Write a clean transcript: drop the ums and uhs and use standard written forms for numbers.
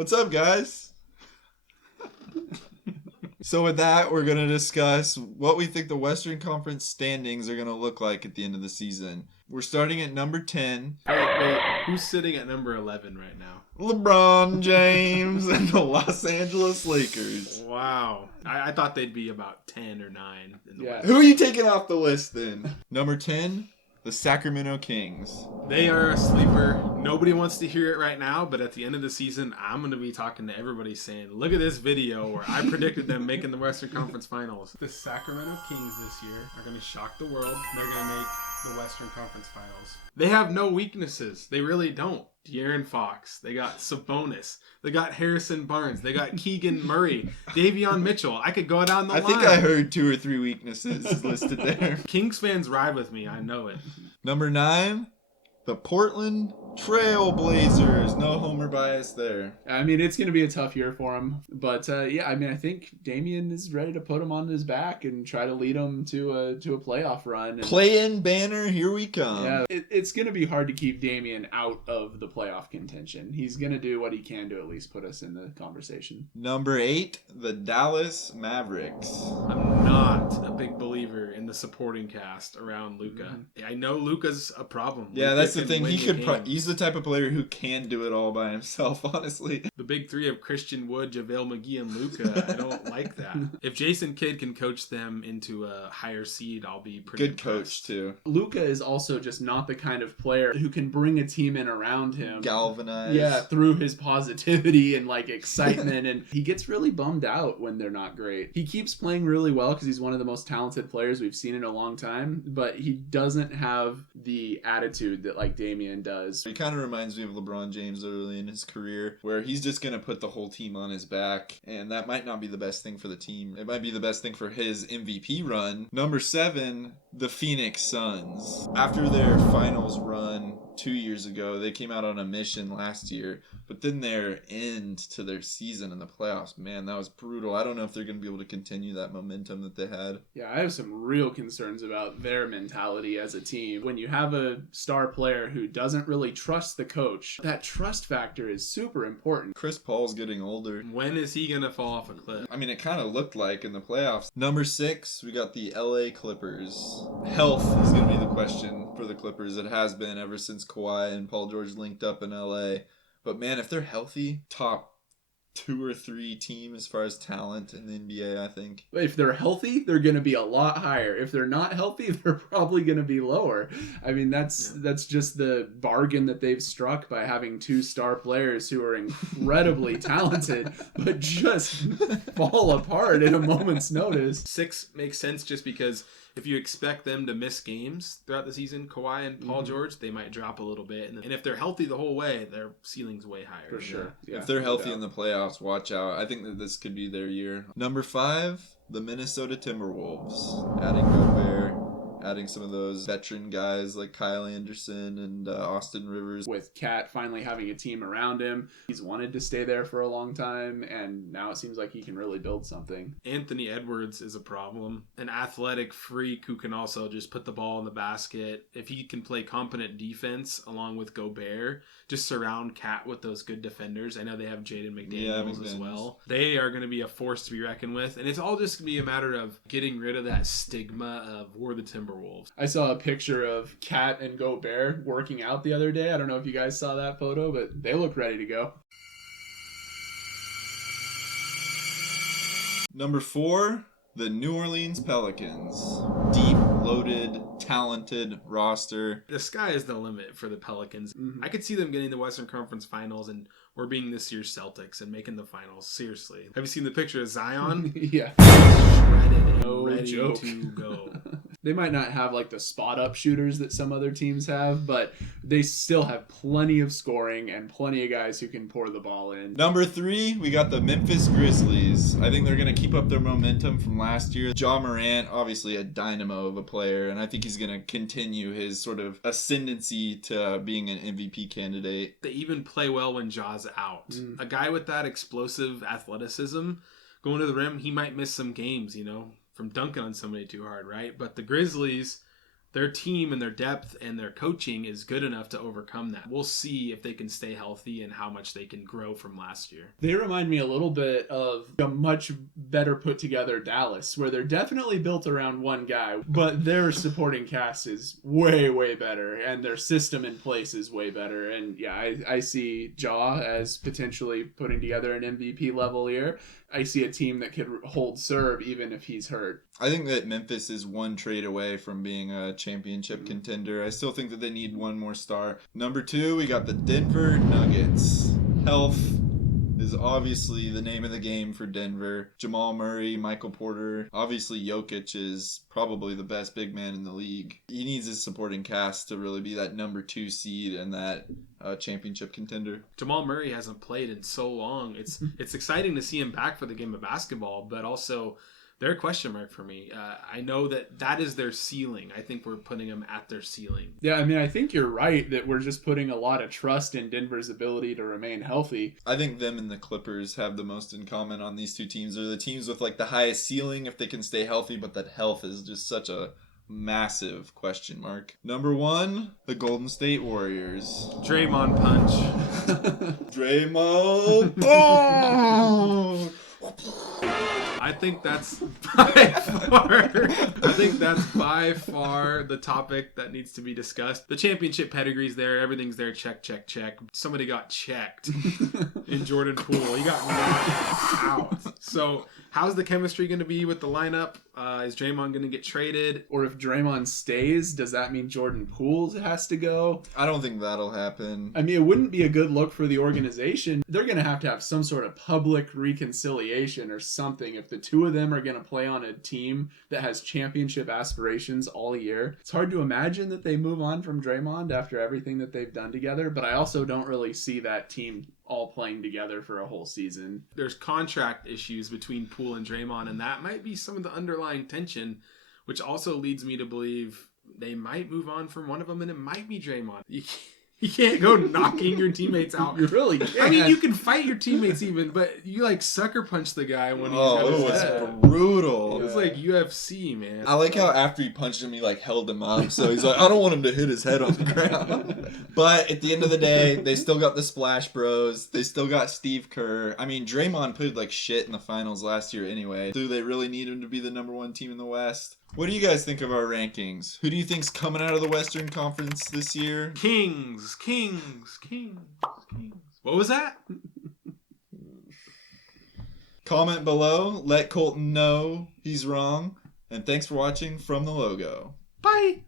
What's up, guys? So with that, we're going to discuss what we think the Western Conference standings are going to look like at the end of the season. We're starting at number 10. Wait. Who's sitting at number 11 right now? LeBron James and the Los Angeles Lakers. Wow. I thought they'd be about 10 or 9 in the West. Who are you taking off the list then? Number 10, the Sacramento Kings. They are a sleeper. Nobody wants to hear it right now, but at the end of the season, I'm going to be talking to everybody saying, look at this video where I predicted them making the Western Conference Finals. The Sacramento Kings this year are going to shock the world. They're going to make the Western Conference Finals. They have no weaknesses. They really don't. De'Aaron Fox. They got Sabonis. They got Harrison Barnes. They got Keegan Murray. Davion Mitchell. I could go down the line. I think I heard 2 or 3 weaknesses listed there. Kings fans ride with me. I know it. Number 9, the Portland Trail Blazers. No homer bias there. I mean, it's going to be a tough year for him. But, I think Damian is ready to put him on his back and try to lead him to a playoff run. And, play-in banner, here we come. Yeah, it's going to be hard to keep Damian out of the playoff contention. He's going to do what he can to at least put us in the conversation. Number 8, the Dallas Mavericks. I'm not a big believer in the supporting cast around Luka. Mm-hmm. I know Luka's a problem. Yeah, Luka that's the thing. He's He's the type of player who can do it all by himself, honestly. The big three of Christian Wood, JaVale McGee, and Luka. I don't like that. If Jason Kidd can coach them into a higher seed, I'll be pretty good impressed. Coach, too. Luka is also just not the kind of player who can bring a team in around him. Galvanize. Yeah, through his positivity and excitement. And he gets really bummed out when they're not great. He keeps playing really well because he's one of the most talented players we've seen in a long time. But he doesn't have the attitude that Damian does. He kind of reminds me of LeBron James early in his career, where he's just going to put the whole team on his back, and that might not be the best thing for the team. It might be the best thing for his MVP run. Number 7, the Phoenix Suns. After their finals run 2 years ago, they came out on a mission last year, but then their end to their season in the playoffs, man, that was brutal. I don't know if they're going to be able to continue that momentum that they had. Yeah, I have some real concerns about their mentality as a team. When you have a star player who doesn't really trust the coach, that trust factor is super important. Chris Paul's getting older. When is he going to fall off a cliff? I mean, it kind of looked like in the playoffs. Number 6, we got the LA Clippers. Health is going to be the question for the Clippers. It has been ever since Kawhi and Paul George linked up in LA. But man, if they're healthy, top 2 or 3 team as far as talent in the NBA, I think. If they're healthy, they're going to be a lot higher. If they're not healthy, they're probably going to be lower. I mean, that's just the bargain that they've struck by having 2 star players who are incredibly talented, but just fall apart at a moment's notice. 6 makes sense just because if you expect them to miss games throughout the season, Kawhi and Paul George, they might drop a little bit. And if they're healthy the whole way, their ceiling's way higher. For sure. Yeah, if they're healthy in the playoffs, watch out. I think that this could be their year. Number 5, the Minnesota Timberwolves. Adding Gobert, adding some of those veteran guys like Kyle Anderson and Austin Rivers. With Cat finally having a team around him, he's wanted to stay there for a long time, and now it seems like he can really build something. Anthony Edwards is a problem. An athletic freak who can also just put the ball in the basket. If he can play competent defense along with Gobert, just surround Cat with those good defenders. I know they have Jaden McDaniels as well. They are going to be a force to be reckoned with, and it's all just going to be a matter of getting rid of that stigma of we're the Timberwolves. I saw a picture of Cat and Gobert working out the other day. I don't know if you guys saw that photo, but they look ready to go. Number 4, the New Orleans Pelicans. Deep, loaded, talented roster. The sky is the limit for the Pelicans. Mm-hmm. I could see them getting the Western Conference Finals and we're being this year's Celtics and making the finals. Seriously. Have you seen the picture of Zion? Yeah. Shredded and ready joke. to go. They might not have the spot-up shooters that some other teams have, but they still have plenty of scoring and plenty of guys who can pour the ball in. Number 3, we got the Memphis Grizzlies. I think they're going to keep up their momentum from last year. Ja Morant, obviously a dynamo of a player, and I think he's going to continue his sort of ascendancy to being an MVP candidate. They even play well when Ja's out. A guy with that explosive athleticism going to the rim, he might miss some games, from dunking on somebody too hard, right? But the Grizzlies, their team and their depth and their coaching is good enough to overcome that. We'll see if they can stay healthy and how much they can grow from last year. They remind me a little bit of a much better put together Dallas, where they're definitely built around one guy, but their supporting cast is way, way better, and their system in place is way better. And yeah, I see Jaw as potentially putting together an MVP level year. I see a team that could hold serve even if he's hurt. I think that Memphis is one trade away from being a championship contender. I still think that they need one more star. Number 2, we got the Denver Nuggets. Health is obviously the name of the game for Denver. Jamal Murray, Michael Porter. Obviously, Jokic is probably the best big man in the league. He needs his supporting cast to really be that number 2 seed and that championship contender. Jamal Murray hasn't played in so long. It's exciting to see him back for the game of basketball, but also they're a question mark for me. I know that is their ceiling. I think we're putting them at their ceiling. Yeah, I mean, I think you're right that we're just putting a lot of trust in Denver's ability to remain healthy. I think them and the Clippers have the most in common on these two teams. They're the teams with like the highest ceiling if they can stay healthy, but that health is just such a massive question mark. Number 1, the Golden State Warriors. Draymond punch. Draymond. Oh! I think that's by far the topic that needs to be discussed. The championship pedigree's there. Everything's there. Check, check, check. Somebody got checked in Jordan Poole. He got knocked out. So how's the chemistry going to be with the lineup? Is Draymond going to get traded? Or if Draymond stays, does that mean Jordan Poole has to go? I don't think that'll happen. I mean, it wouldn't be a good look for the organization. They're going to have some sort of public reconciliation or something if the two of them are going to play on a team that has championship aspirations all year. It's hard to imagine that they move on from Draymond after everything that they've done together, but I also don't really see that team all playing together for a whole season. There's contract issues between Poole and Draymond, and that might be some of the underlying tension, which also leads me to believe they might move on from one of them, and it might be Draymond. You can't go knocking your teammates out. You really can't. I mean, you can fight your teammates even, but you like sucker punch the guy when he's got it his was head. brutal. It was like UFC, man. I like how after he punched him, he like held him up. So he's like, I don't want him to hit his head on the ground. But at the end of the day, they still got the Splash Bros. They still got Steve Kerr. I mean, Draymond played like shit in the finals last year anyway. Do they really need him to be the number 1 team in the West? What do you guys think of our rankings? Who do you think's coming out of the Western Conference this year? Kings. What was that? Comment below. Let Colton know he's wrong. And thanks for watching From the Logo. Bye.